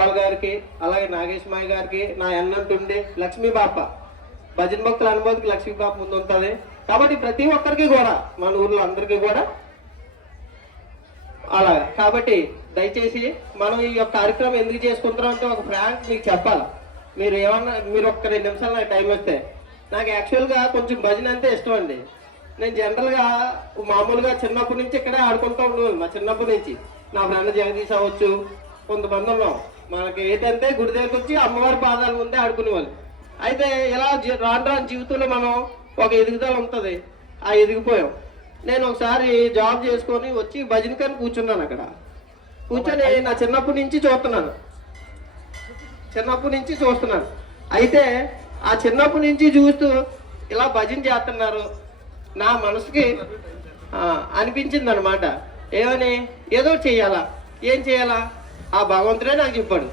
Paul గారికి అలాగే నాగేశ్మాయి గారికి నా అన్నంటుండి లక్ష్మీ బాప. భజన భక్తుల అనుభూతికి లక్ష్మీ బాప ముందు ఉంటుంది. కాబట్టి ప్రతి ఒక్కరికి కూడా మన ఊర్లో అందరికీ కూడా అలా కాబట్టి దయచేసి మనం ఈ యొక్క కార్యక్రమం ఎందుకు చేసుకుంటున్నాం అంటే ఒక ఫ్రాంక్ మీకు చెప్పాలి. మీరు ఏమన్నా మీరు ఒక్క రెండు నిమిషాలు నాకు టైం వస్తే నాకు యాక్చువల్గా కొంచెం భజన అంటే ఇష్టం అండి. నేను జనరల్గా మామూలుగా చిన్నప్పటి నుంచి ఇక్కడే ఆడుకుంటూ ఉండేవాళ్ళు మా చిన్నప్పటి నుంచి. నా ఫ్రెండ్ జగదీష్ అవ్వచ్చు కొంతమంది ఉన్నాం. మనకి ఏంటంటే గుడి దగ్గరికి వచ్చి అమ్మవారి పాదాల ముందే ఆడుకునేవాళ్ళు. అయితే ఇలా రాను రాను జీవితంలో మనం ఒక ఎదుగుదల ఉంటుంది. ఆ ఎదిగిపోయాం. నేను ఒకసారి జాబ్ చేసుకొని వచ్చి భజనకని కూర్చున్నాను అక్కడ. కూర్చొని నా చిన్నప్పటి నుంచి చూస్తున్నాను. చిన్నప్పటి నుంచి చూస్తున్నాను. అయితే ఆ చిన్నప్పటి నుంచి చూస్తూ ఇలా భజన చేస్తున్నారు. నా మనసుకి అనిపించింది అనమాట ఏమని? ఏదో చెయ్యాలా? ఏం చేయాలా ఆ భగవంతుడే నాకు చెప్పాడు.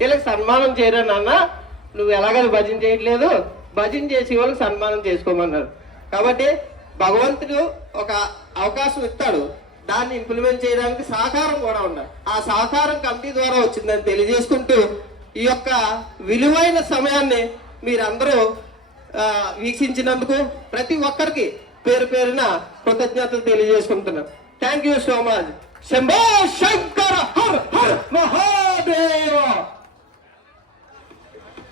వీళ్ళకి సన్మానం చేయరా నాన్న? నువ్వు ఎలాగైనా భజన చేయట్లేదు. భజన చేసే వాళ్ళకి సన్మానం చేసుకోమన్నారు. కాబట్టి భగవంతుడు ఒక అవకాశం ఇస్తాడు. దాన్ని ఇంప్లిమెంట్ చేయడానికి సహకారం కూడా ఉండాలి. ఆ సహకారం కమిటీ ద్వారా వచ్చిందని తెలియజేసుకుంటూ ఈ యొక్క విలువైన సమయాన్ని మీరందరూ వీక్షించినందుకు ప్రతి ఒక్కరికి పేరు పేరున కృతజ్ఞతలు తెలియజేసుకుంటున్నాను. Thank you so much Shambho Shankara